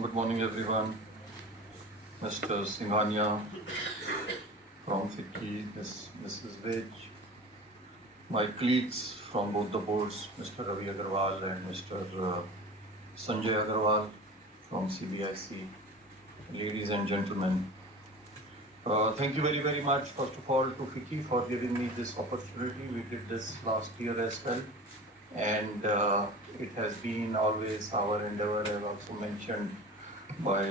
Good morning, everyone. Mr. Singhania from FICCI, Mrs. Vij, my colleagues from both the boards, Mr. Ravi Agarwal and Mr. Sanjay Agarwal from CBIC, ladies and gentlemen. Thank you very, very much, first of all, to FICCI for giving me this opportunity. We did this last year as well. And it has been always our endeavor, as also mentioned by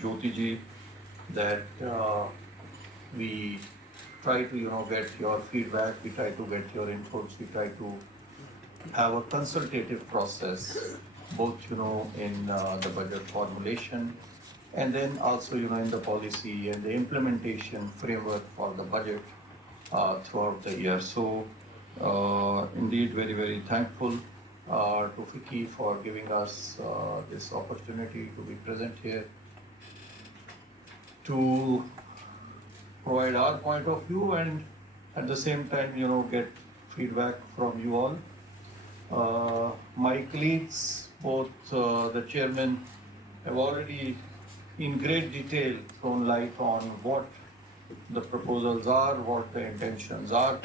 Jyoti ji, that we try to get your feedback, we try to get your inputs, we try to have a consultative process, both in the budget formulation and then also in the policy and the implementation framework for the budget throughout the year. So indeed very, very thankful to FICCI for giving us this opportunity to be present here to provide our point of view and at the same time get feedback from you all. My colleagues, both the chairman, have already in great detail thrown light on what the proposals are, what the intentions are.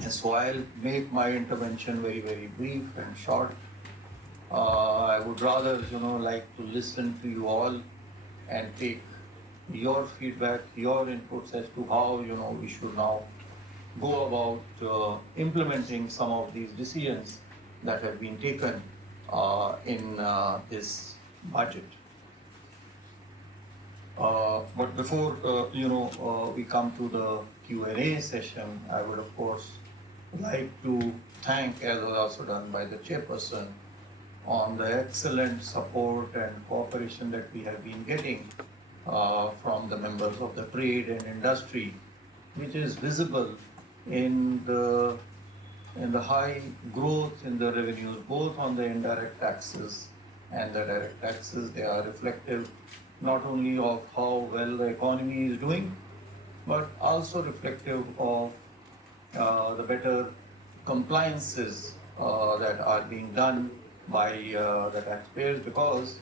And so I'll make my intervention very, very brief and short. I would rather, like to listen to you all and take your feedback, your inputs as to how, we should now go about implementing some of these decisions that have been taken in this budget. But before, we come to the Q&A session, I would, of course, like to thank, as was also done by the chairperson, on the excellent support and cooperation that we have been getting from the members of the trade and industry, which is visible in the high growth in the revenues, both on the indirect taxes and the direct taxes. They are reflective not only of how well the economy is doing, but also reflective of the better compliances that are being done by the taxpayers, because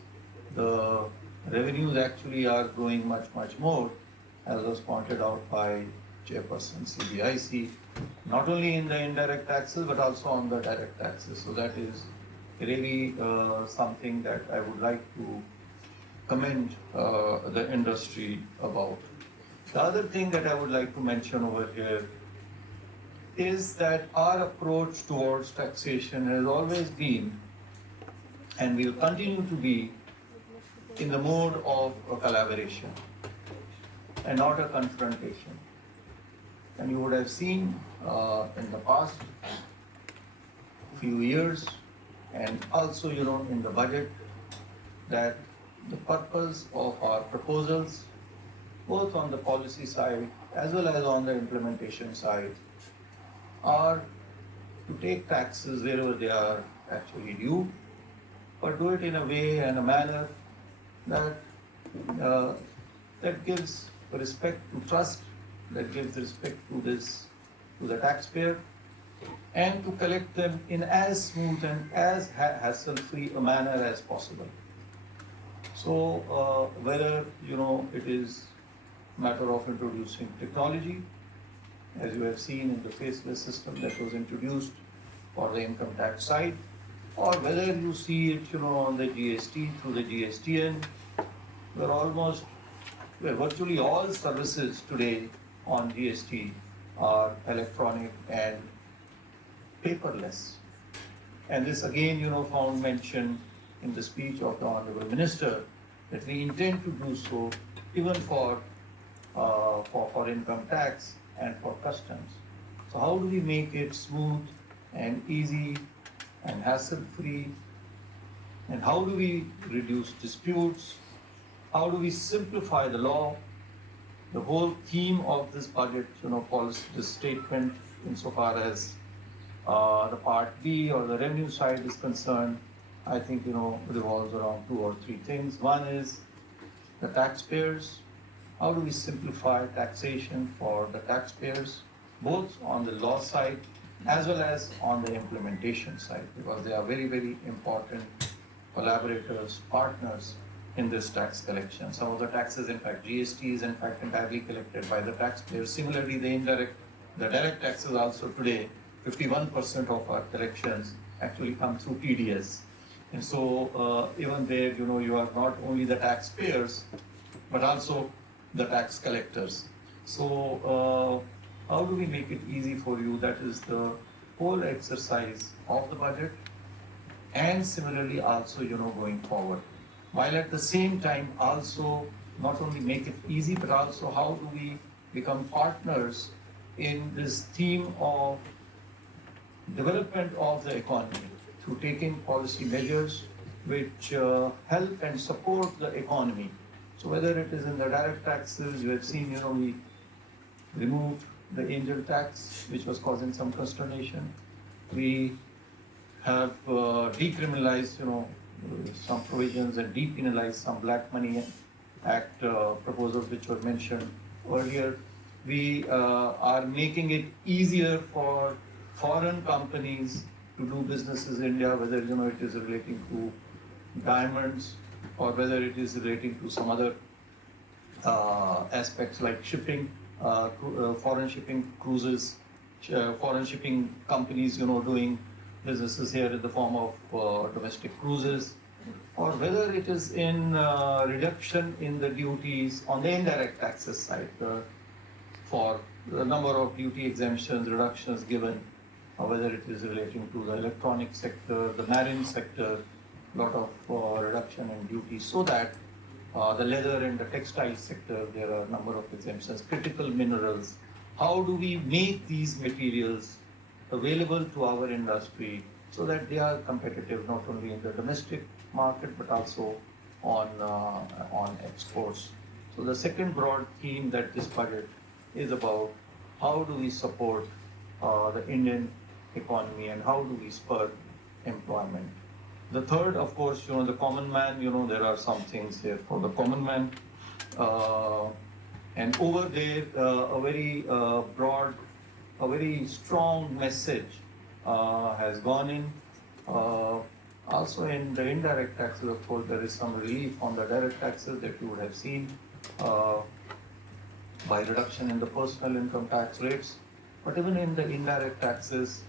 the revenues actually are growing much, much more, as was pointed out by Chairperson CBIC, not only in the indirect taxes but also on the direct taxes. So that is really something that I would like to commend the industry about. The other thing that I would like to mention over here is that our approach towards taxation has always been and will continue to be in the mode of a collaboration and not a confrontation. And you would have seen in the past few years and also in the budget that the purpose of our proposals, both on the policy side as well as on the implementation side, are to take taxes wherever they are actually due, but do it in a way and a manner that that gives respect to trust, that gives respect to the taxpayer, and to collect them in as smooth and as hassle-free a manner as possible. So whether it is matter of introducing technology, as you have seen in the faceless system that was introduced for the income tax side, or whether you see it on the GST through the GSTN, where virtually all services today on GST are electronic and paperless. And this again found mention in the speech of the Honorable Minister that we intend to do so even for income tax and for customs. So how do we make it smooth and easy and hassle-free? And how do we reduce disputes? How do we simplify the law? The whole theme of this budget, policy, this statement, insofar as the Part B or the revenue side is concerned, I think revolves around two or three things. One is the taxpayers. How do we simplify taxation for the taxpayers, both on the law side as well as on the implementation side, because they are very, very important collaborators, partners in this tax collection. Some of the taxes, in fact, GST is in fact entirely collected by the taxpayers. Similarly, the direct taxes also today, 51% of our collections actually come through TDS. And so even there, you are not only the taxpayers, but also the tax collectors. So how do we make it easy for you? That is the whole exercise of the budget, and similarly also, going forward. While at the same time also not only make it easy, but also how do we become partners in this theme of development of the economy through taking policy measures which help and support the economy. So whether it is in the direct taxes, you have seen, we removed the angel tax, which was causing some consternation. We have decriminalized, some provisions and depenalized some Black Money Act proposals which were mentioned earlier. We are making it easier for foreign companies to do businesses in India, whether it is relating to diamonds or whether it is relating to some other aspects like shipping, foreign shipping cruises, foreign shipping companies, doing businesses here in the form of domestic cruises, or whether it is in reduction in the duties on the indirect taxes side for the number of duty exemptions, reductions given, or whether it is relating to the electronic sector, the marine sector, lot of reduction in duties, so that the leather and the textile sector, there are a number of exemptions, critical minerals. How do we make these materials available to our industry so that they are competitive not only in the domestic market but also on exports? So the second broad theme that this budget is about, how do we support the Indian economy and how do we spur employment? The third, of course, the common man, there are some things here for the common man. And over there, a very broad, a very strong message has gone in. Also in the indirect taxes, of course, there is some relief on the direct taxes that you would have seen by reduction in the personal income tax rates. But even in the indirect taxes,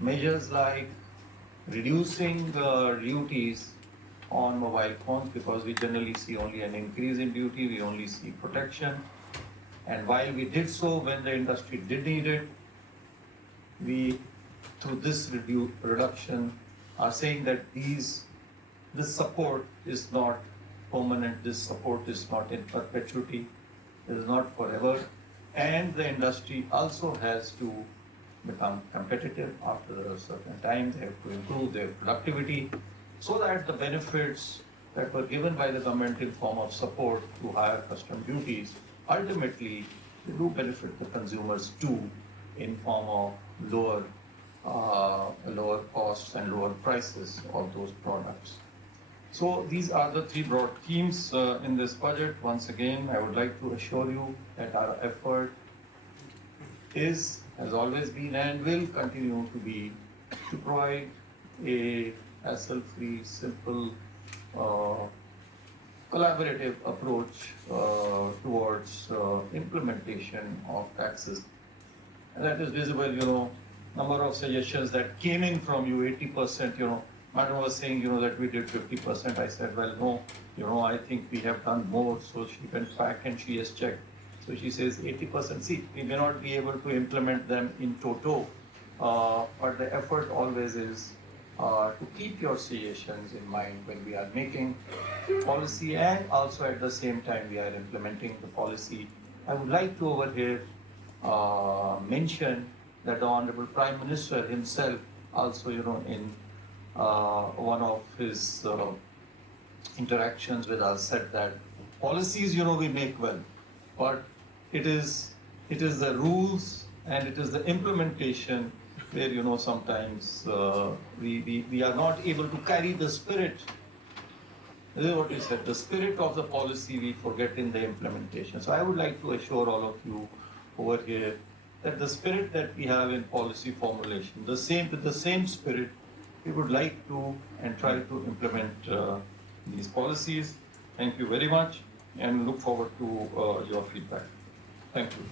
measures like reducing the duties on mobile phones, because we generally see only an increase in duty, we only see protection. And while we did so when the industry did need it, we, through this reduction, are saying that this support is not permanent, this support is not in perpetuity, it is not forever, and the industry also has to become competitive after a certain time. They have to improve their productivity so that the benefits that were given by the government in form of support to higher custom duties, ultimately they do benefit the consumers too in form of lower costs and lower prices of those products. So these are the three broad themes in this budget. Once again, I would like to assure you that our effort has always been and will continue to be to provide a hassle-free, simple, collaborative approach towards implementation of taxes. And that is visible, number of suggestions that came in from you, 80%, Madam was saying, that we did 50%. I said, well, no, I think we have done more. So she went back and she has checked. So she says 80%. See, we may not be able to implement them in toto, but the effort always is to keep your suggestions in mind when we are making policy, and also at the same time we are implementing the policy. I would like to over here mention that the Honorable Prime Minister himself also, in one of his interactions with us said that policies, we make well, but it is the rules and it is the implementation where, sometimes we are not able to carry the spirit. This is what he said, the spirit of the policy we forget in the implementation. So I would like to assure all of you over here that the spirit that we have in policy formulation, with the same spirit we would like to and try to implement these policies. Thank you very much and look forward to your feedback. Thank you.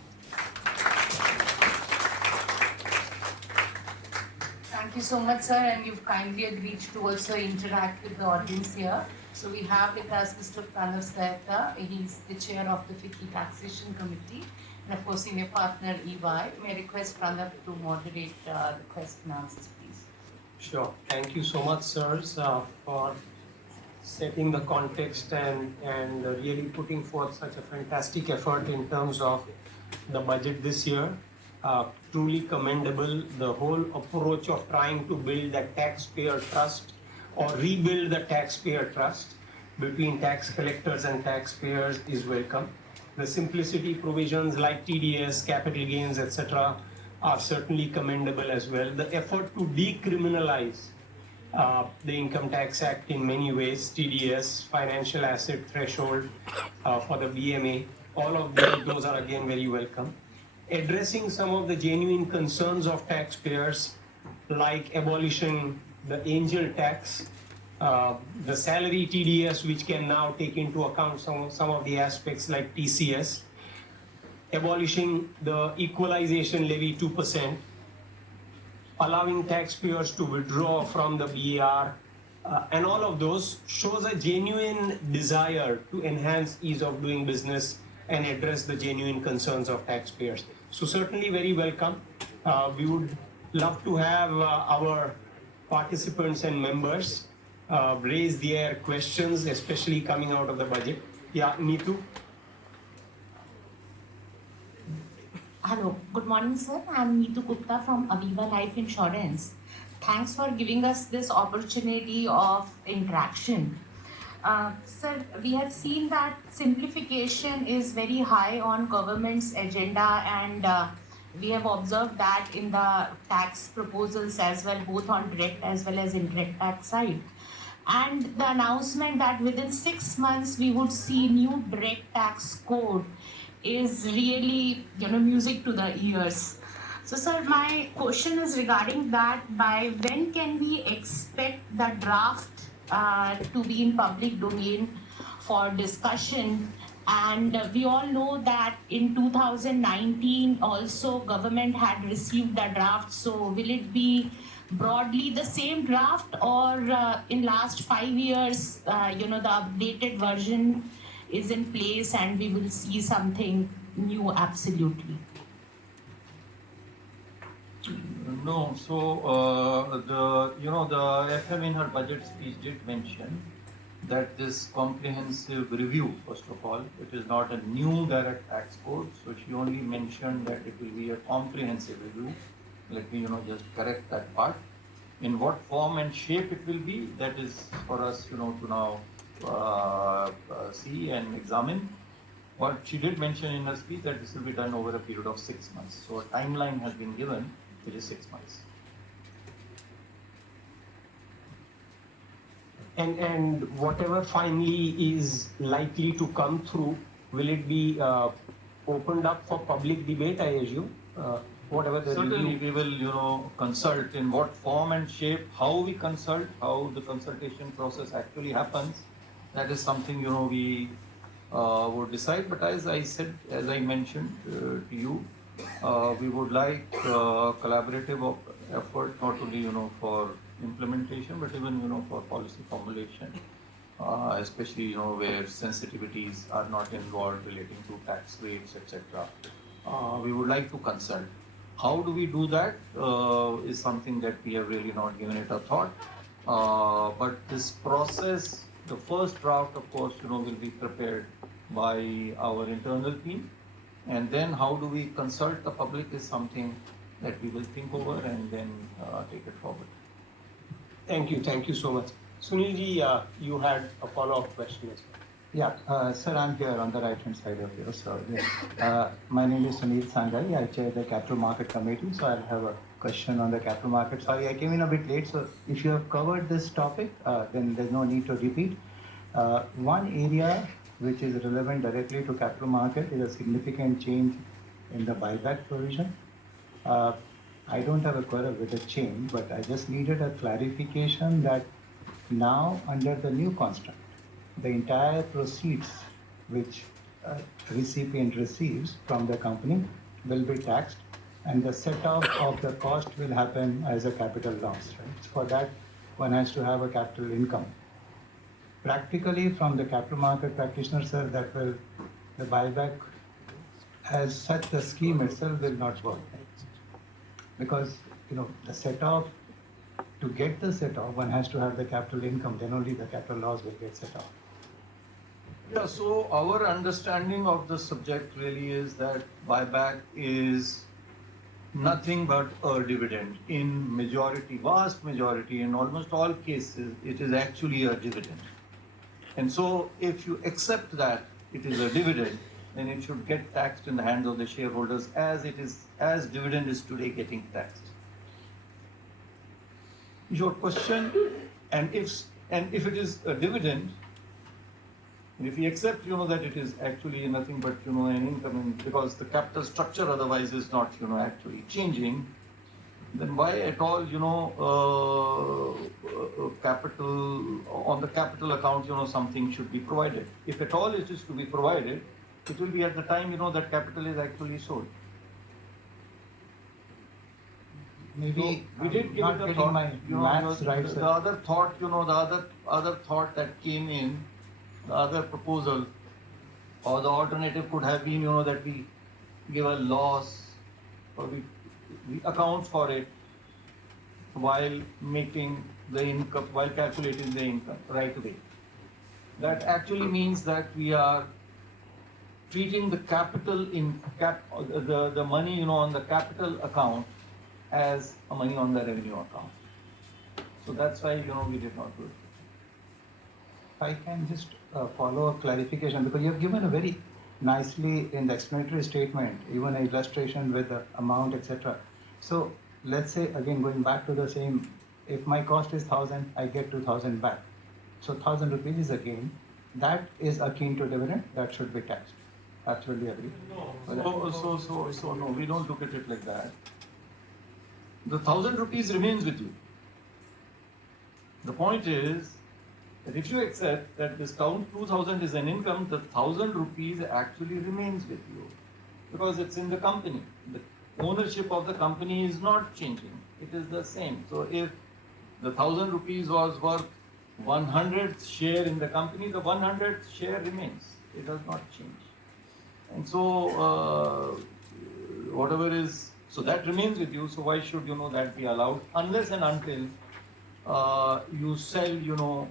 Thank you so much, sir, and you've kindly agreed to also interact with the audience here. So we have with us Mr. Pranav Sehta. He's the chair of the FICCI Taxation Committee, and of course, senior partner EY. May I request Pranav to moderate the question and answers, please. Sure. Thank you so much, sirs, for setting the context and really putting forth such a fantastic effort in terms of the budget this year. Truly commendable. The whole approach of trying to build that taxpayer trust or rebuild the taxpayer trust between tax collectors and taxpayers is welcome. The simplicity provisions like TDS, capital gains, etc. are certainly commendable as well. The effort to decriminalize the Income Tax Act in many ways, TDS, financial asset threshold for the BMA, all of those are again very welcome. Addressing some of the genuine concerns of taxpayers, like abolishing the angel tax, the salary TDS, which can now take into account some of the aspects like TCS, abolishing the equalization levy 2%, allowing taxpayers to withdraw from the BAR, and all of those shows a genuine desire to enhance ease of doing business and address the genuine concerns of taxpayers. So certainly very welcome. We would love to have our participants and members raise their questions, especially coming out of the budget. Yeah, Neetu. Hello, good morning, sir. I'm Neetu Gupta from Aviva Life Insurance. Thanks for giving us this opportunity of interaction. Sir, we have seen that simplification is very high on government's agenda, and we have observed that in the tax proposals as well, both on direct as well as indirect tax side. And the announcement that within 6 months we would see new direct tax code is really, music to the ears. So, sir, my question is regarding that. By when can we expect the draft to be in public domain for discussion? And we all know that in 2019 also government had received the draft. So will it be broadly the same draft, or in last 5 years, the updated version is in place and we will see something new absolutely? No, so the FM in her budget speech did mention that this comprehensive review, first of all, it is not a new direct tax code, so she only mentioned that it will be a comprehensive review. Let me, just correct that part. In what form and shape it will be, that is for us, to now see and examine. But she did mention in her speech that this will be done over a period of 6 months. So a timeline has been given, which is 6 months. And whatever finally is likely to come through, will it be opened up for public debate, I assume? Whatever the Certainly review. we will, consult in what form and shape, how we consult, how the consultation process actually happens. That is something, we would decide. But as I said, as I mentioned to you, we would like collaborative effort, not only, for implementation, but even, for policy formulation, especially, where sensitivities are not involved relating to tax rates, etc. We would like to consult. How do we do that is something that we have really not given it a thought. But this process, the first draft, of course, will be prepared by our internal team. And then how do we consult the public is something that we will think over and then take it forward. Thank you so much. Sunilji, you had a follow-up question as well. Yeah, sir, I'm here on the right-hand side of you. So, my name is Sunil Sanjay. I chair the Capital Market Committee. So, I'll have a question on the capital market. Sorry, I came in a bit late. So, if you have covered this topic, then there's no need to repeat. One area which is relevant directly to capital market is a significant change in the buyback provision. I don't have a quarrel with the change, but I just needed a clarification that now under the new construct, the entire proceeds which recipient receives from the company will be taxed, and the set-off of the cost will happen as a capital loss, right? For that, one has to have a capital income. Practically, from the capital market practitioner, sir, that will, the buyback as such, the scheme itself will not work. Because, the set-off, to get the set-off, one has to have the capital income, then only the capital loss will get set off. Yeah, so our understanding of the subject really is that buyback is nothing but a dividend. In majority, vast majority, in almost all cases, it is actually a dividend. And so if you accept that it is a dividend, then it should get taxed in the hands of the shareholders as dividend is today getting taxed. Your question, and if it is a dividend, and if we accept, that it is actually nothing but, an income, because the capital structure otherwise is not, actually changing, then why at all, capital, on the capital account, something should be provided. If at all it is to be provided, it will be at the time, that capital is actually sold. Maybe So we did give not it a getting thought. my maths right, The sir. other thought, the other thought that came in, the other proposal, or the alternative could have been, that we give a loss, or we account for it while making the income, while calculating the income right away. That actually means that we are treating the capital the money, on the capital account as a money on the revenue account. So that's why, we did not do it. If I can just follow a clarification, because you have given a very nicely in the explanatory statement, even an illustration with the amount, etc. So let's say, again, going back to the same, if my cost is 1,000, I get 2,000 back. So 1,000 rupees is a gain. That is akin to dividend, that should be taxed. Absolutely agree. So no, we don't look at it like that. The 1,000 rupees remains with you. The point is that if you accept that this 2,000 is an income, the 1,000 rupees actually remains with you because it's in the company. The ownership of the company is not changing. It is the same. So if the 1,000 rupees was worth 100th share in the company, the 100th share remains. It does not change. And so whatever is, so that remains with you. So why should that be allowed unless and until you sell your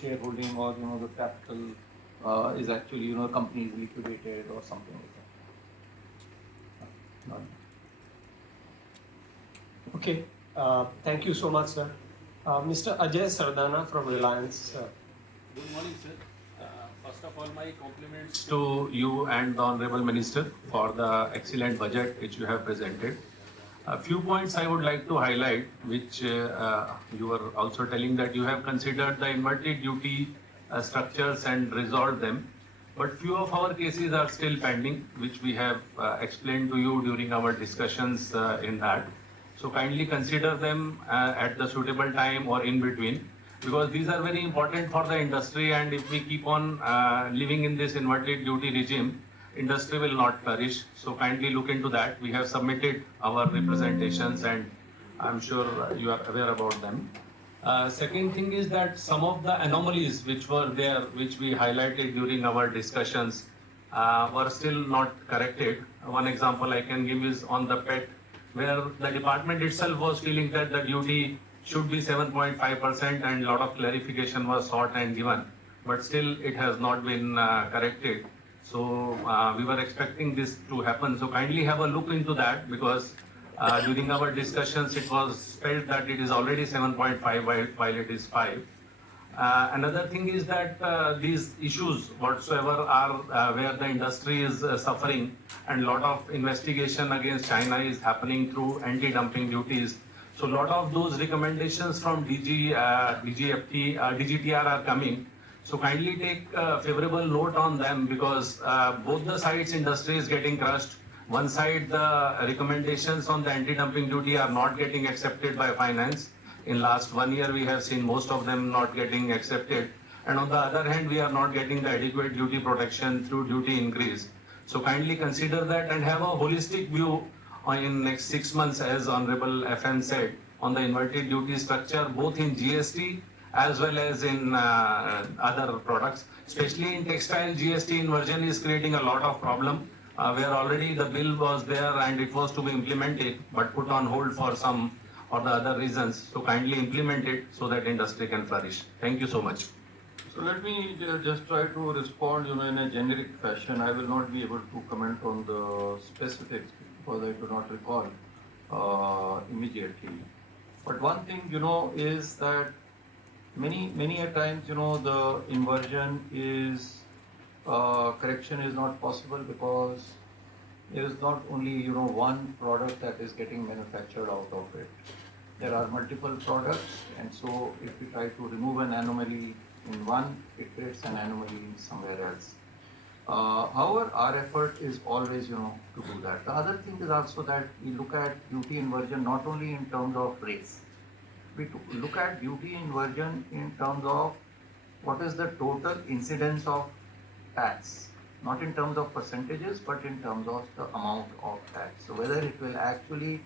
shareholding, or the capital is actually company is liquidated or something like that. Okay, thank you so much, sir. Mr. Ajay Sardana from Reliance. Good morning, sir. First of all, my compliments to you and the Honorable Minister for the excellent budget which you have presented. A few points I would like to highlight, which you were also telling that you have considered the inverted duty structures and resolved them. But few of our cases are still pending, which we have explained to you during our discussions in that. So kindly consider them at the suitable time or in between, because these are very important for the industry, and if we keep on living in this inverted duty regime, industry will not flourish. So kindly look into that. We have submitted our representations and I'm sure you are aware about them. Second thing is that some of the anomalies which were there, which we highlighted during our discussions, were still not corrected. One example I can give is on the PET, where the department itself was feeling that the duty should be 7.5% and a lot of clarification was sought and given, but still it has not been corrected. So we were expecting this to happen. So kindly have a look into that, because during our discussions it was felt that it is already 7.5 while it is 5. Another thing is that these issues whatsoever are where the industry is suffering, and a lot of investigation against China is happening through anti-dumping duties. So a lot of those recommendations from DGTR are coming. So kindly take favorable note on them, because both the sides industry is getting crushed. One side, the recommendations on the anti-dumping duty are not getting accepted by finance. In last 1 year, we have seen most of them not getting accepted. And on the other hand, we are not getting the adequate duty protection through duty increase. So kindly consider that and have a holistic view in next 6 months, as Honorable FM said, on the inverted duty structure, both in GST as well as in other products. Especially in textile, GST inversion is creating a lot of problem. Where already the bill was there and it was to be implemented, but put on hold for some or the other reasons. So kindly implement it so that industry can flourish. Thank you so much. So let me just try to respond, in a generic fashion. I will not be able to comment on the specifics because I do not recall immediately. But one thing, is that many a times, the inversion is correction is not possible because there is not only one product that is getting manufactured out of it. There are multiple products, and so if we try to remove an anomaly in one, it creates an anomaly somewhere else. However, our effort is always to do that. The other thing is also that we look at duty inversion not only in terms of rates. We look at duty inversion in terms of what is the total incidence of tax, not in terms of percentages, but in terms of the amount of tax. So whether it will actually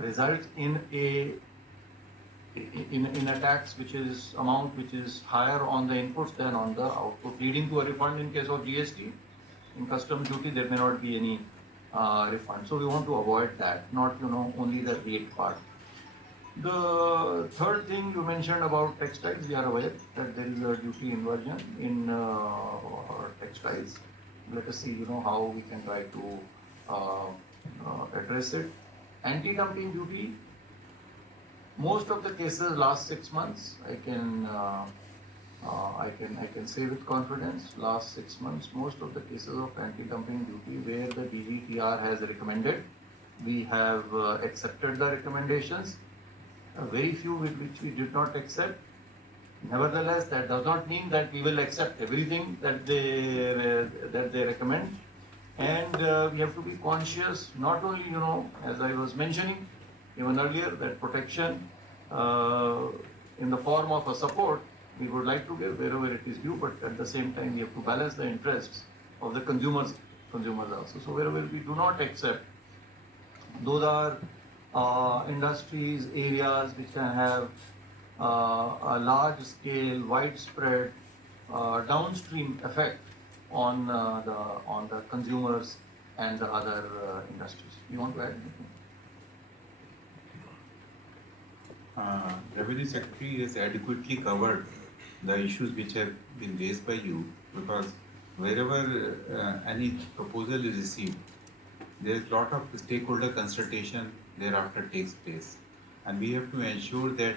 result in a tax which is amount which is higher on the inputs than on the output, leading to a refund in case of GST. In customs duty, there may not be any refund. So we want to avoid that, not only the rate part. The third thing you mentioned about textiles, we are aware that there is a duty inversion in textiles. Let us see, how we can try to address it. Anti-dumping duty, most of the cases last 6 months, I can say with confidence, last 6 months, most of the cases of anti-dumping duty where the DGTR has recommended, we have accepted the recommendations. Very few with which we did not accept. Nevertheless, that does not mean that we will accept everything that they recommend. And we have to be conscious, not only, as I was mentioning even earlier, that protection in the form of a support we would like to give wherever it is due, but at the same time we have to balance the interests of the consumers also. So wherever we do not accept, those are industries, areas which can have a large scale, widespread downstream effect on the consumers and the other industries. You want to add anything? Revenue Secretary has adequately covered the issues which have been raised by you, because wherever any proposal is received, there is a lot of stakeholder consultation thereafter takes place, and we have to ensure that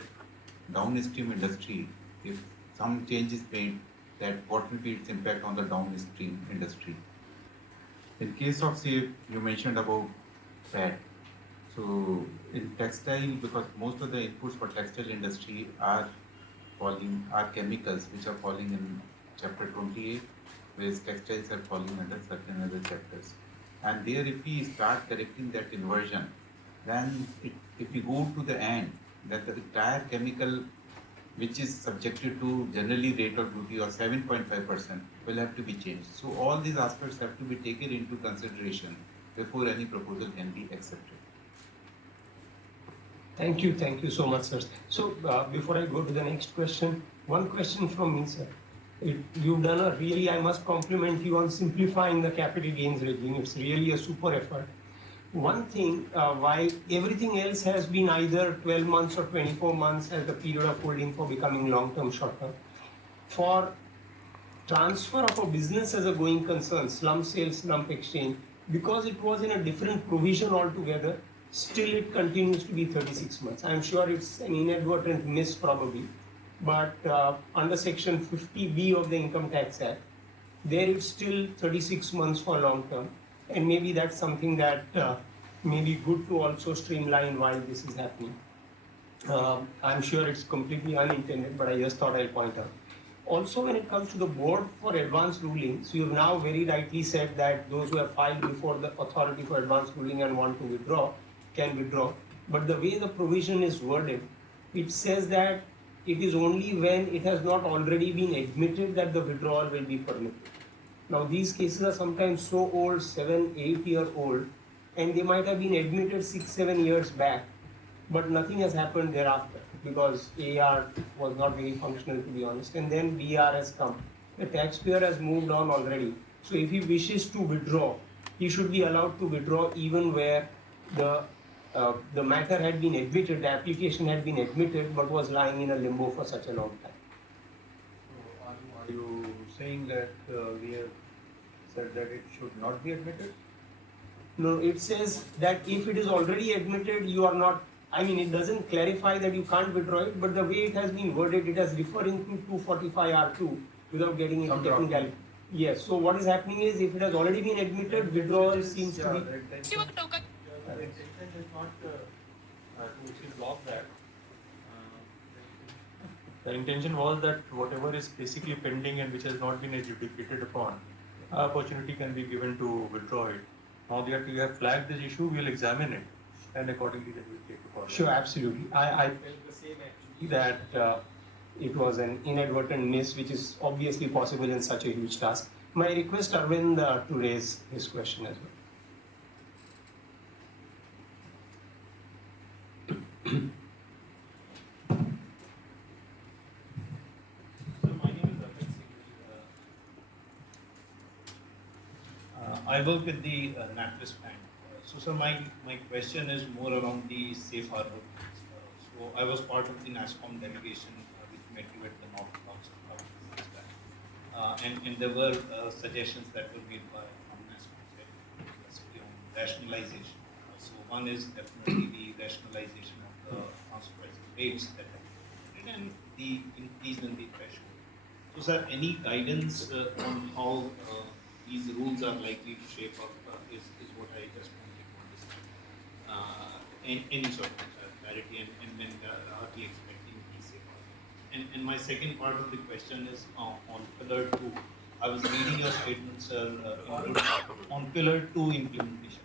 downstream industry, if some change is made, that what will be its impact on the downstream industry. In case of, say, you mentioned about fat. So in textile, because most of the inputs for textile industry are chemicals which are falling in chapter 28, whereas textiles are falling under certain other chapters. And there, if we start correcting that inversion, then if we go to the end, that the entire chemical which is subjected to generally rate of duty of 7.5% will have to be changed. So all these aspects have to be taken into consideration before any proposal can be accepted. Thank you so much, sir. So before I go to the next question, one question from me, sir. You've done a really, I must compliment you on simplifying the capital gains regime. It's really a super effort. One thing, why everything else has been either 12 months or 24 months as the period of holding for becoming long-term, short-term. For transfer of a business as a going concern, slump sale, slump exchange, because it was in a different provision altogether, still it continues to be 36 months. I'm sure it's an inadvertent miss probably, but under section 50B of the Income Tax Act, there it's still 36 months for long term. And maybe that's something that may be good to also streamline while this is happening. I'm sure it's completely unintended, but I just thought I'll point out. Also, when it comes to the board for advanced rulings, you have now very rightly said that those who have filed before the authority for advanced ruling and want to withdraw can withdraw. But the way the provision is worded, it says that it is only when it has not already been admitted that the withdrawal will be permitted. Now, these cases are sometimes so old, 7, 8 year old, and they might have been admitted 6, 7 years back, but nothing has happened thereafter because AR was not very functional, to be honest, and then BR has come. The taxpayer has moved on already. So if he wishes to withdraw, he should be allowed to withdraw even where the matter had been admitted, the application had been admitted, but was lying in a limbo for such a long time. Are you saying that we have said that it should not be admitted? No, it says that if it is already admitted, you are not. I mean, it doesn't clarify that you can't withdraw it, but the way it has been worded, it is referring to 245R2 without getting into technicality. Yes, so what is happening is if it has already been admitted, withdrawal seems to be. The intention is not to block that. The intention was that whatever is basically pending and which has not been adjudicated upon, opportunity can be given to withdraw it. Now that we have flagged this issue, we will examine it and accordingly then we will take the call. Sure, absolutely. I felt the same actually that it was an inadvertent miss, which is obviously possible in such a huge task. My request Arvind to raise his question as well. My name is Arvind Singh. I work with the NAPLIS Bank. So, sir, my question is more around the safe harbor. So, I was part of the NASCOM delegation which met you at the North Council. And there were suggestions that were made by NASCOM side on rationalization. So, one is definitely the rationalization of the transfer pricing rates that have been included and the increase in the threshold. So, sir, any guidance on how these rules are likely to shape up is what I just wanted to understand. Any sort of clarity and when are we expecting these safeguards? And my second part of the question is on Pillar 2. I was reading your statement, sir, on Pillar 2 implementation.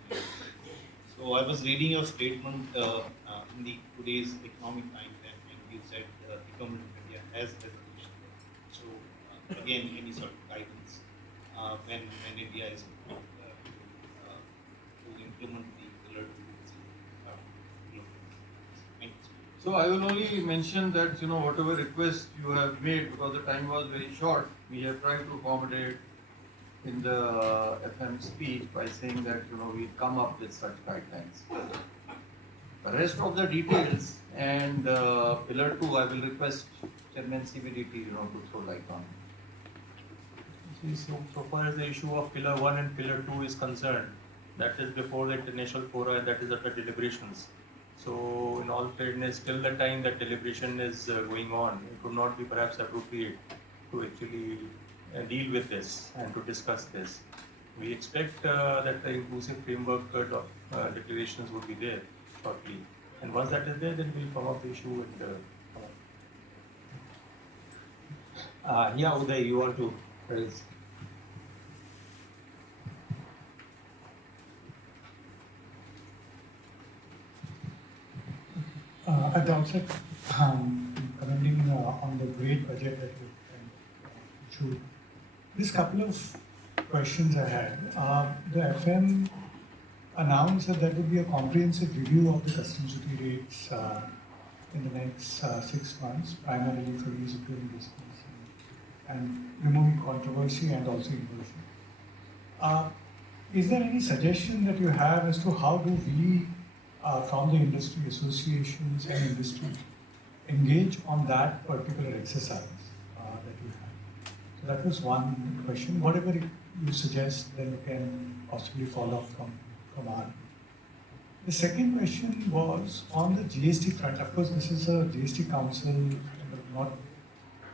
So I was reading your statement in the today's economic time and you said the government of India has resolution. So again, any sort of guidance when India is to implement the Pillar 2. Thank you. So I will only mention that, whatever request you have made, because the time was very short, we have tried to accommodate in the FM speech by saying that, we come up with such guidelines. The rest of the details and Pillar 2, I will request Chairman CBDT, to throw light on. See, so far as the issue of Pillar 1 and Pillar 2 is concerned, that is before the international fora and that is after deliberations. So, in all fairness, till the time that deliberation is going on, it would not be perhaps appropriate to actually deal with this and to discuss this. We expect that the inclusive framework declarations would be there shortly. And once that is there, then we'll come up the issue and Yeah, Uday, you want to raise? At the outset, commenting on the great budget that you issued, this couple of questions I had. The FM announced that there would be a comprehensive review of the customs duty rates in the next 6 months, primarily for ease of doing business and removing controversy and also inversion. Is there any suggestion that you have as to how do we from the industry associations and industry engage on that particular exercise that you have? So that was one question. Whatever you suggest, then you can possibly follow up from our. The second question was on the GST front. Of course, this is a GST council, not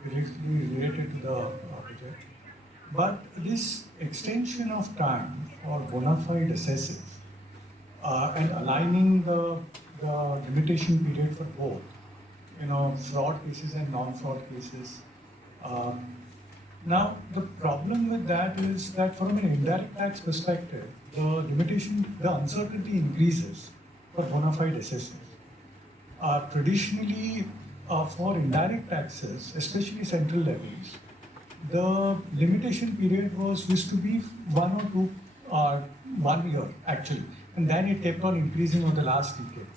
directly related to the budget. But this extension of time for bona fide assessors and aligning the limitation period for both, fraud cases and non-fraud cases, Now, the problem with that is that from an indirect tax perspective, the uncertainty increases for bona fide assessors. Traditionally, for indirect taxes, especially central levies, the limitation period used to be 1 or 2, 1 year actually, and then it kept on increasing over the last decade.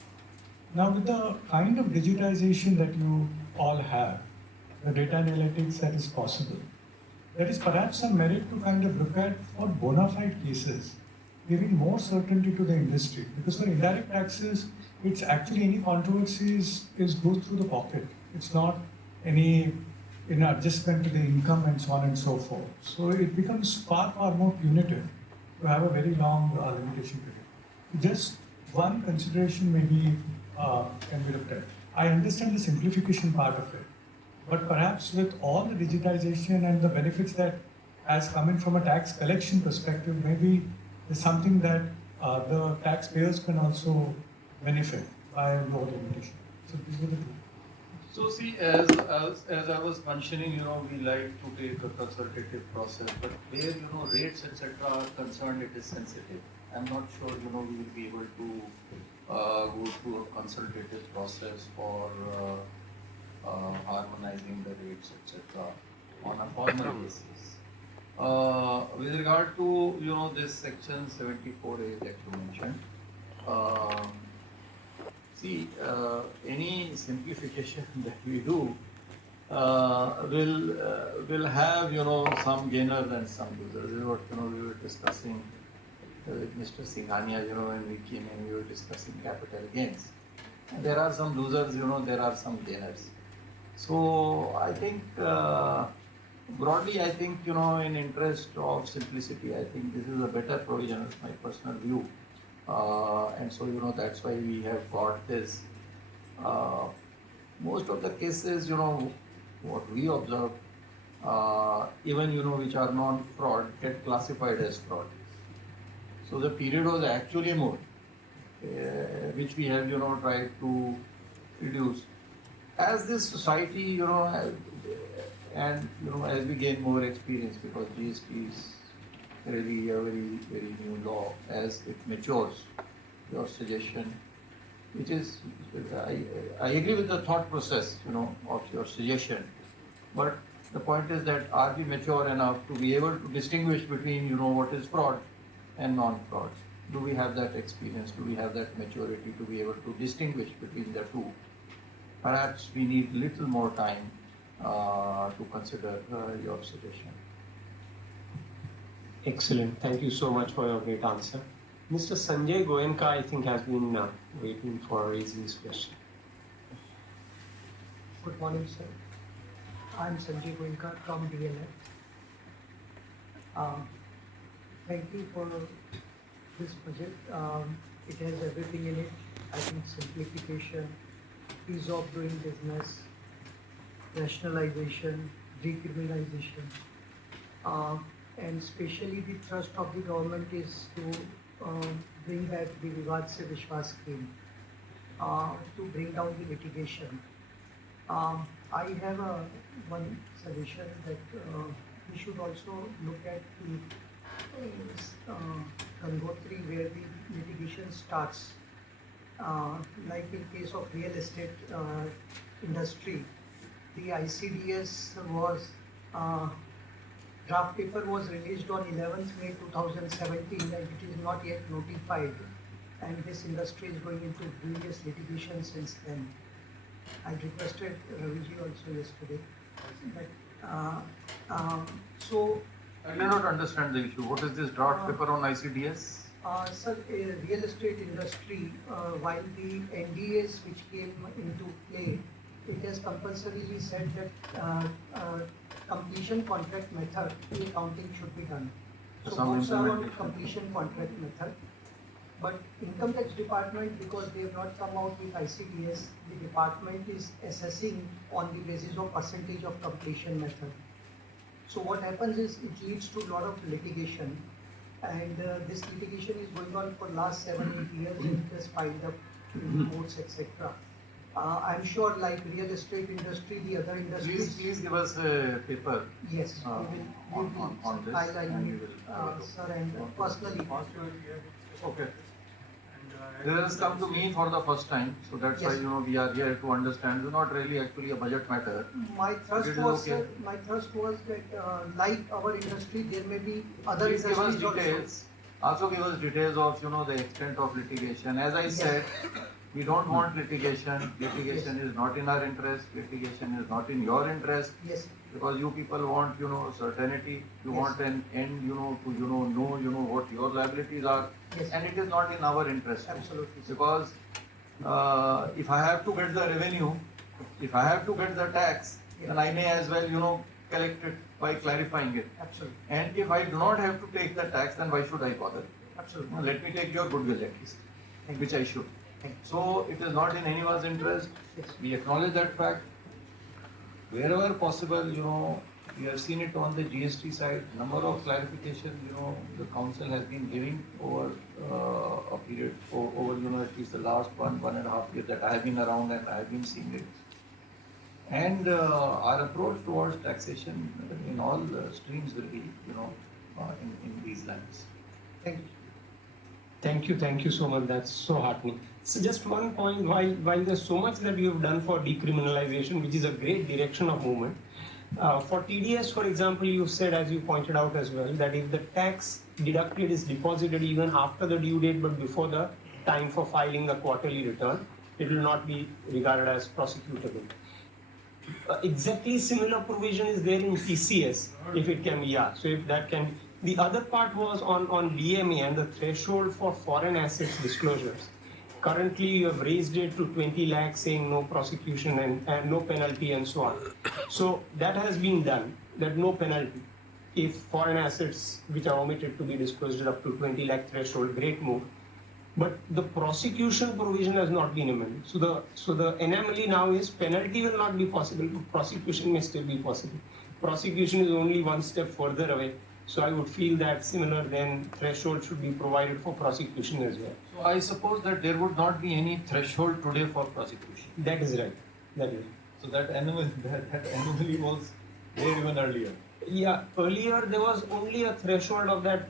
Now, with the kind of digitization that you all have, the data analytics that is possible, there is perhaps some merit to kind of look at for bona fide cases, giving more certainty to the industry. Because for indirect taxes, it's actually any controversy is goes through the pocket. It's not any adjustment to the income and so on and so forth. So it becomes far more punitive to have a very long limitation period. Just one consideration maybe can be looked at. I understand the simplification part of it, but perhaps with all the digitization and the benefits that has come in from a tax collection perspective, maybe is something that the taxpayers can also benefit by lower limitation. So these are the two. So see, as I was mentioning, we like to take a consultative process, but where, rates, etc. are concerned, it is sensitive. I'm not sure, we will be able to go through a consultative process for harmonizing the rates, etc. on a formal basis. With regard to, this section 74A that you mentioned, see, any simplification that we do will have, some gainers and some losers. This is what, we were discussing with Mr. Singhania, when we came in, we were discussing capital gains. And there are some losers, there are some gainers. So I think, broadly, I think, in interest of simplicity, I think this is a better provision, is my personal view. And so, that's why we have got this. Most of the cases, what we observe, even, which are non-fraud, get classified as fraud. So the period was actually more, which we have, tried to reduce. As this society, and, as we gain more experience, because GST is really a very new law, as it matures, your suggestion, which is, I agree with the thought process, of your suggestion, but the point is that are we mature enough to be able to distinguish between, what is fraud and non-fraud? Do we have that experience? Do we have that maturity to be able to distinguish between the two? Perhaps we need little more time to consider your suggestion. Excellent. Thank you so much for your great answer. Mr. Sanjay Goenka, I think, has been waiting for raising his question. Good morning, sir. I'm Sanjay Goenka from DLF. Thank you for this budget. It has everything in it. I think simplification, ease of doing business, rationalization, decriminalization, and especially the thrust of the government is to bring back the Vivad Se Vishwas scheme, to bring down the litigation. I have one suggestion that we should also look at the Gangotri where the litigation starts. Like in case of real estate industry, the ICDS was draft paper was released on 11th May 2017 and it is not yet notified, and this industry is going into various litigation since then. I requested Raviji also yesterday. So I do not understand the issue. What is this draft paper on ICDS? Sir, real estate industry, while the NDAs which came into play, it has compulsorily said that completion contract method, the accounting should be done. So books are on completion contract method. But Income Tax Department, because they have not come out with ICDS, the department is assessing on the basis of percentage of completion method. So what happens is it leads to a lot of litigation, and this litigation is going on for last 7-8 years and it has piled up in courts, etc. I'm sure like real estate industry, the other industries. Please give us a paper Yes, we on this, I'll and we meet, will. sir, and personally. Okay. This has come to me for the first time, so that's why Yes. we are here to understand. It's not really actually a budget matter. My It thrust is was, okay. my thrust was that, like our industry, there may be other Please give us industries also. details. Also give us details of the extent of litigation. As I said, we don't want litigation. Litigation is not in our interest. Litigation is not in your interest. Yes, Because you people want certainty. You Yes. want an end to know what your liabilities are, yes, and it is not in our interest. absolutely. Because if I have to get the revenue, if I have to get the tax, then I may as well collect it by clarifying it. Absolutely, And if I do not have to take the tax, then why should I bother? absolutely. Now, let me take your goodwill at least, Thank you. which I should. Thank you. So it is not in anyone's interest. Yes. We acknowledge that fact. Wherever possible, we have seen it on the GST side. Number of clarification, the council has been giving over a period over at least the last 1.5 years that I have been around and I have been seeing it. And our approach towards taxation in all streams will be, in these lines. Thank you. Thank you so much. That's so heartening. So just one point, while there's so much that you have done for decriminalization, which is a great direction of movement, for TDS, for example, you said, as you pointed out as well, that if the tax deducted is deposited even after the due date but before the time for filing the quarterly return, it will not be regarded as prosecutable. Exactly similar provision is there in TCS, if it can be, yeah. So if that can, the other part was on DMA and the threshold for foreign assets disclosures. Currently, you have raised it to 20 lakhs, saying no prosecution and no penalty and so on. So that has been done, that no penalty if foreign assets which are omitted to be disclosed up to 20 lakh threshold, great move. But the prosecution provision has not been amended. So the anomaly now is penalty will not be possible, but prosecution may still be possible. Prosecution is only one step further away. So I would feel that similar then threshold should be provided for prosecution as well. So I suppose that there would not be any threshold today for prosecution. That is right. That is right. So that anomaly was there even earlier. Yeah, earlier there was only a threshold of that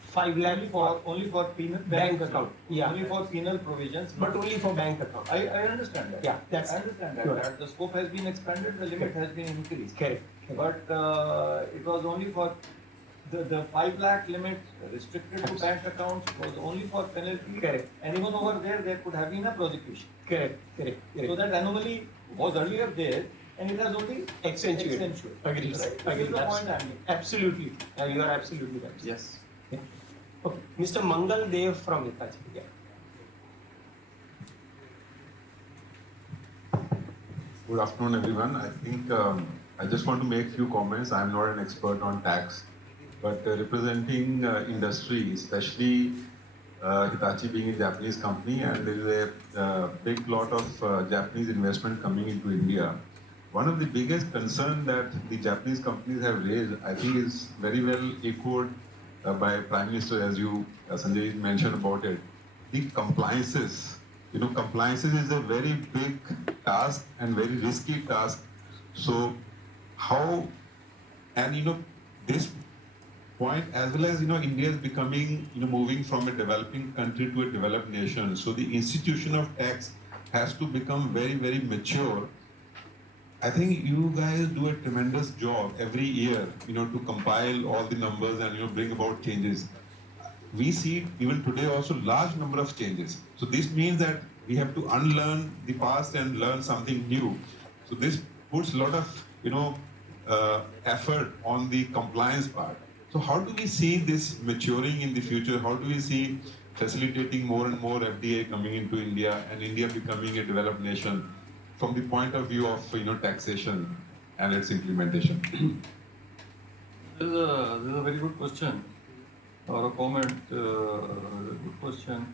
5 lakh Only for penal bank account. Yeah, Only for penal provisions, but only for bank account. I understand that. Yeah, that's I understand that. Sure. That the scope has been expanded, the limit has been increased. Correct. But it was only for the 5 lakh limit restricted to bank accounts was only for penalty. Correct. And even over there could have been a prosecution. Correct. So that anomaly was earlier there, and it has only Accentuated. Agreed. Right? Agreed. This is the point I'm making. Absolutely. You are absolutely right. Yes. Okay. Mr. Mangal Dev from Hitachi. Yeah. Good afternoon, everyone. I think I just want to make a few comments. I'm not an expert on tax, but representing industry, especially Hitachi being a Japanese company, and there is a big lot of Japanese investment coming into India. One of the biggest concern that the Japanese companies have raised, I think, is very well echoed by Prime Minister, as you, Sanjay, mentioned about it. The compliances. Compliances is a very big task and very risky task. So how, and this point, as well as India is becoming, moving from a developing country to a developed nation. So the institution of tax has to become very, very mature. I think you guys do a tremendous job every year, to compile all the numbers and bring about changes. We see even today also large number of changes. So this means that we have to unlearn the past and learn something new. So this puts a lot of effort on the compliance part. So how do we see this maturing in the future? How do we see facilitating more and more FDI coming into India and India becoming a developed nation from the point of view of taxation and its implementation? This is a very good question, or a comment. Good question.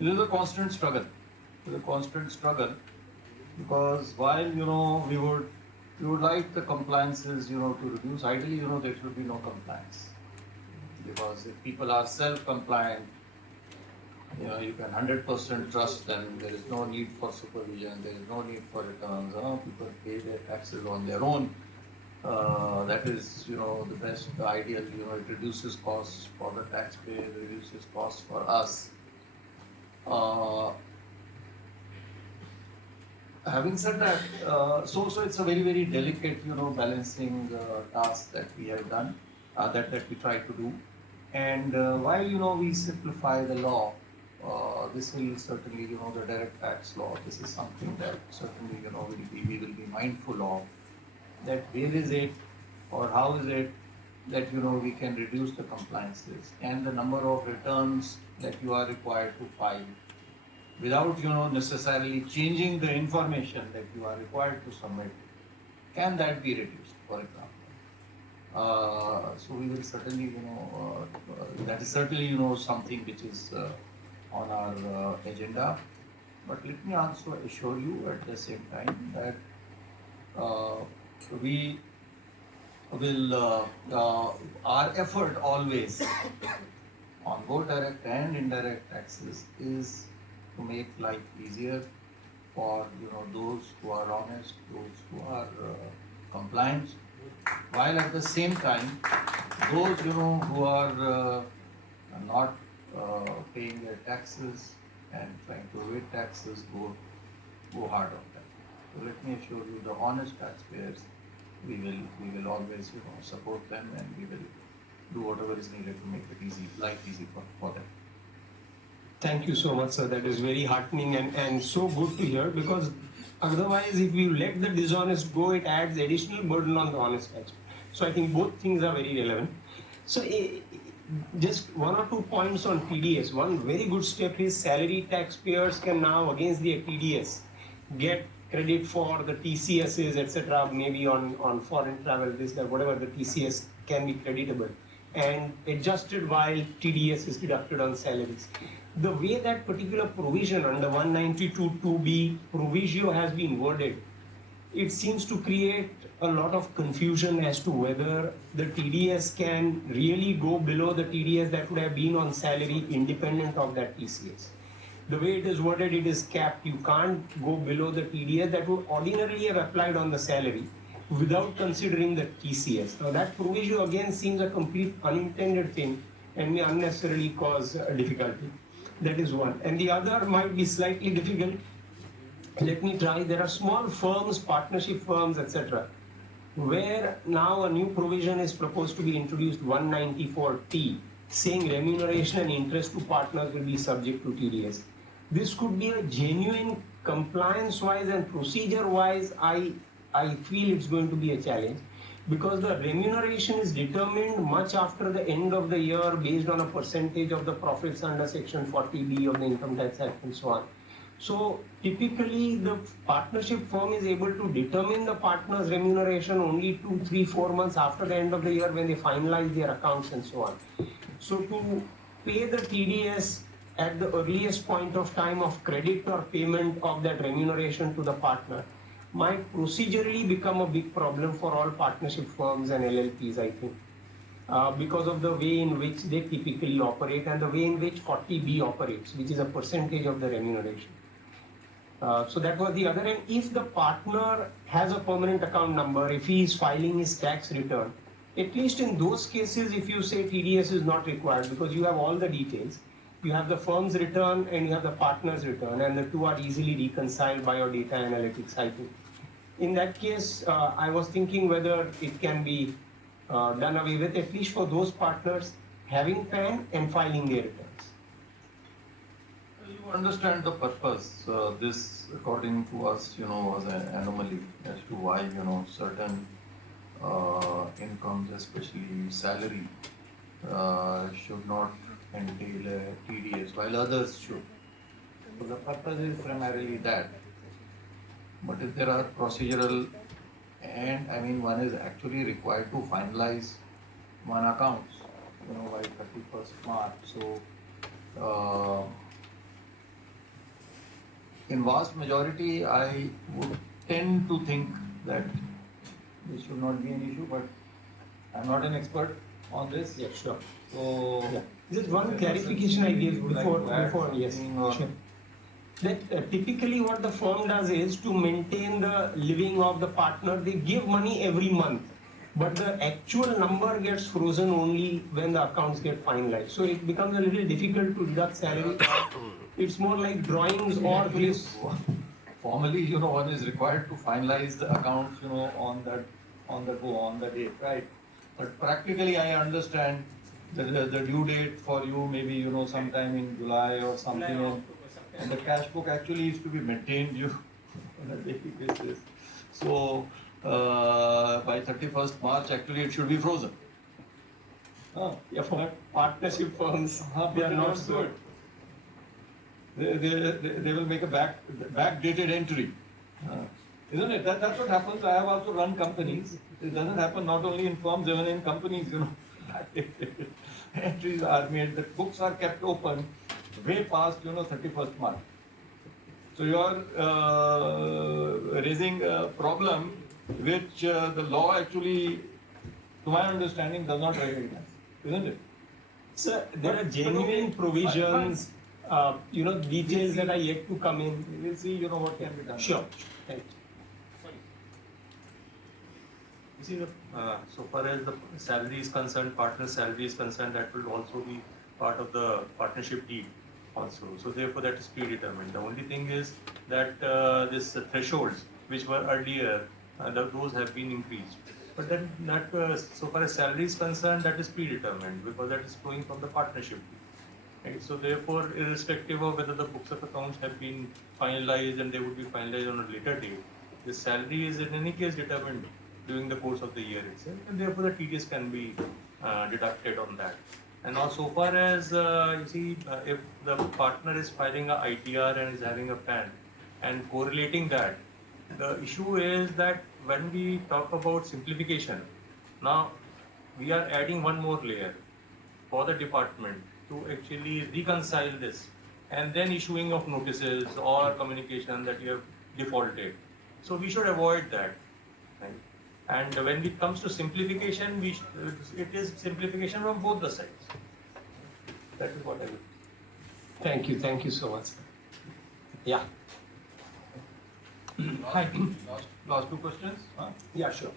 It is a constant struggle. It is a constant struggle, because while we would like the compliances to reduce. Ideally, there should be no compliance, because if people are self-compliant, you can 100% trust them. There is no need for supervision. There is no need for returns. People pay their taxes on their own. That is, the best, the ideal. It reduces costs for the taxpayer, it reduces costs for us. Uh, Having said that, so it's a very, very delicate, balancing task that we have done, that we try to do. And while, we simplify the law, this will certainly, the direct tax law, this is something that certainly, we will be mindful of, that where is it or how is it that, we can reduce the compliances and the number of returns that you are required to file without necessarily changing the information that you are required to submit. Can that be reduced, for example? So we will certainly, that is certainly something which is on our agenda. But let me also assure you at the same time that we will our effort always on both direct and indirect taxes is to make life easier for those who are honest, those who are compliant, while at the same time those who are not paying their taxes and trying to evade taxes go hard on them. So let me assure you, the honest taxpayers, we will always support them, and we will do whatever is needed to make it life easy for them. Thank you so much, sir. That is very heartening and so good to hear, because otherwise, if you let the dishonest go, it adds additional burden on the honest taxpayer. So I think both things are very relevant. So just one or two points on TDS. One very good step is salary taxpayers can now, against their TDS, get credit for the TCSs, etc. Maybe on foreign travel, this, that, whatever the TCS can be creditable, and adjusted while TDS is deducted on salaries. The way that particular provision under 192(2)B proviso has been worded, it seems to create a lot of confusion as to whether the TDS can really go below the TDS that would have been on salary independent of that TCS. The way it is worded, it is capped. You can't go below the TDS that would ordinarily have applied on the salary without considering the TCS. Now that provision again seems a complete unintended thing and may unnecessarily cause difficulty. That is one. And the other might be slightly difficult. Let me try. There are small firms, partnership firms, etc., where now a new provision is proposed to be introduced, 194T, saying remuneration and interest to partners will be subject to TDS. This could be a genuine compliance-wise and procedure-wise, I feel it's going to be a challenge, because the remuneration is determined much after the end of the year based on a percentage of the profits under Section 40B of the Income Tax Act and so on. So typically the partnership firm is able to determine the partner's remuneration only 2, 3, 4 months after the end of the year when they finalize their accounts and so on. So to pay the TDS at the earliest point of time of credit or payment of that remuneration to the partner might procedurally become a big problem for all partnership firms and LLPs, I think, because of the way in which they typically operate and the way in which 40B operates, which is a percentage of the remuneration. So that was the other end. If the partner has a permanent account number, if he is filing his tax return, at least in those cases, if you say TDS is not required because you have all the details, you have the firm's return and you have the partner's return, and the two are easily reconciled by your data analytics, I think. In that case, I was thinking whether it can be done away with, at least for those partners having PAN and filing their returns. You understand the purpose. This, according to us, was an anomaly as to why, certain incomes, especially salary, should not entail a TDS, while others should. So the purpose is primarily that. But if there are procedural, and one is actually required to finalize one accounts, by 31st March. So, in vast majority, I would tend to think that this should not be an issue, but I'm not an expert. on this? Yeah, sure. So. Yeah. Just one clarification I give You would like to add before yes, something or- sure. That typically what the firm does is to maintain the living of the partner, they give money every month, but the actual number gets frozen only when the accounts get finalized. So it becomes a little difficult to deduct salary. It's more like drawings or Actually, gifts. formally, one is required to finalize the accounts, on the date, right? But practically, I understand the due date for you, maybe, sometime in July or something. And the cash book actually is to be maintained, on a daily basis. So, by 31st March, actually, it should be frozen. Yeah, for partnership firms, They are not good. They will make a backdated entry. Isn't it? That's what happens. I have also run companies. It doesn't happen not only in firms, even in companies, backdated entries are made. The books are kept open way past, 31st March. So you are raising a problem which the law actually, to my understanding, does not recognize, isn't it? So there are genuine provisions, details that are yet to come in. We will see, what can be done. Sure. Thank you. You see, so far as the salary is concerned, partner salary is concerned, that will also be part of the partnership deed also. So therefore, that is predetermined. The only thing is that this thresholds, which were earlier, those have been increased. But then that, so far as salary is concerned, that is predetermined because that is flowing from the partnership deed. Right? So therefore, irrespective of whether the books of accounts have been finalized and they would be finalized on a later date, the salary is in any case determined during the course of the year itself, and therefore the TDS can be deducted on that. And now, so far as if the partner is filing a ITR and is having a PAN and correlating that, the issue is that when we talk about simplification, now we are adding one more layer for the department to actually reconcile this and then issuing of notices or communication that you have defaulted. So we should avoid that. Right? And when it comes to simplification, it is simplification from both the sides. That is what I would. Thank you so much. Yeah. Hi. Last two questions? Yeah, sure.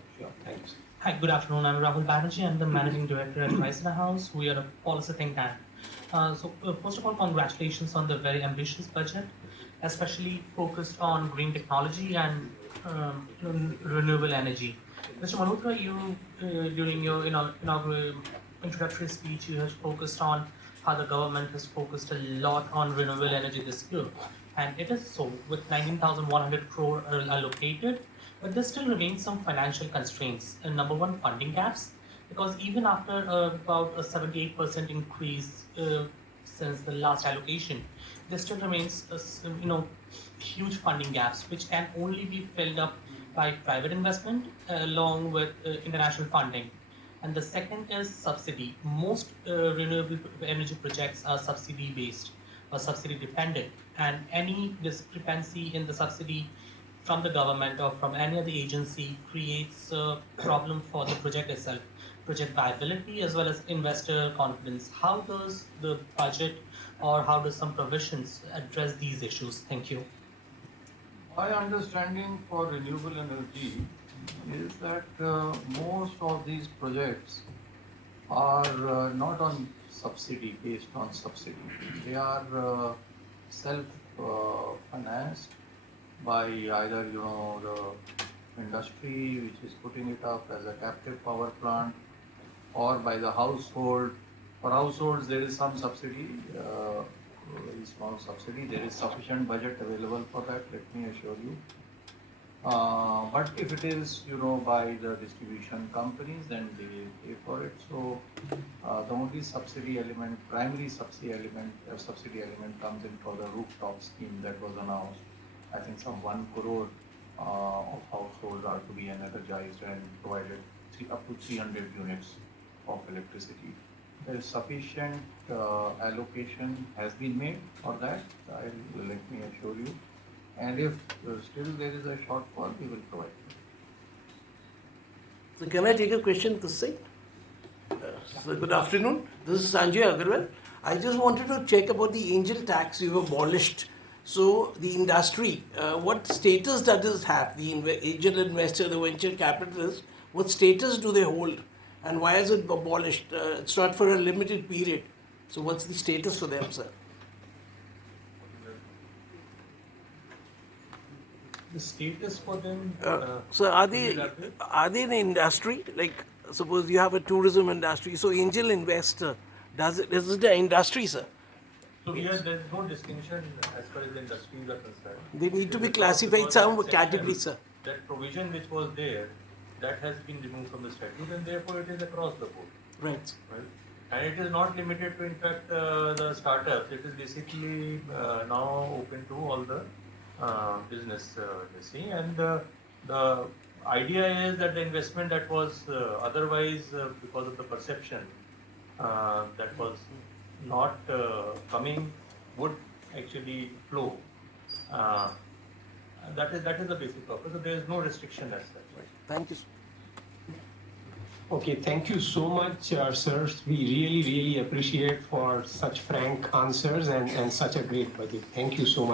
Thanks. Hi, good afternoon. I'm Rahul Banerjee. I'm the Managing Director at Rice House. We are a policy think tank. First of all, congratulations on the very ambitious budget, especially focused on green technology and renewable energy. Mr. Malhotra, you during your inaugural introductory speech, you have focused on how the government has focused a lot on renewable energy this year, and it is so with 19,100 crore allocated. But there still remains some financial constraints. Number one, funding gaps, because even after about a 78% increase since the last allocation, there still remains huge funding gaps, which can only be filled up by private investment along with international funding. And the second is subsidy. Most renewable energy projects are subsidy based or subsidy dependent, and any discrepancy in the subsidy from the government or from any other agency creates a problem for the project itself, project viability as well as investor confidence. How does the budget or how does some provisions address these issues? Thank you. My understanding for renewable energy is that most of these projects are not on subsidy, based on subsidy. They are self-financed by either the industry which is putting it up as a captive power plant, or by the household. For households there is some subsidy, very small subsidy. There is sufficient budget available for that, let me assure you. But if it is by the distribution companies, then they pay for it. So the only subsidy element, primary subsidy element comes in for the rooftop scheme that was announced. I think some 1 crore of households are to be energized and provided up to 300 units of electricity. There is sufficient allocation has been made for that, let me assure you. And if still there is a shortfall, we will provide. So can I take a question to say? So good afternoon. This is Sanjay Agarwal. I just wanted to check about the angel tax you've abolished. So the industry, what status does this have? The angel investor, the venture capitalist, what status do they hold? And why is it abolished? It's not for a limited period. So what's the status for them, sir? The status for them. So are they in the industry? Like suppose you have a tourism industry. So angel investor, is it an industry, sir? So here there is no distinction as far as the industries are concerned. They need to be Because classified that some section, category, sir. That provision which was there, that has been removed from the statute, and therefore it is across the board. Right. Right? And it is not limited to, in fact, the startups. It is basically now open to all the business, you see. And the idea is that the investment that was otherwise, because of the perception that was not coming, would actually flow. That is the basic purpose. So there is no restriction as such. Thank you, sir. Okay, thank you so much, sirs. We really appreciate for such frank answers and such a great budget. Thank you so much.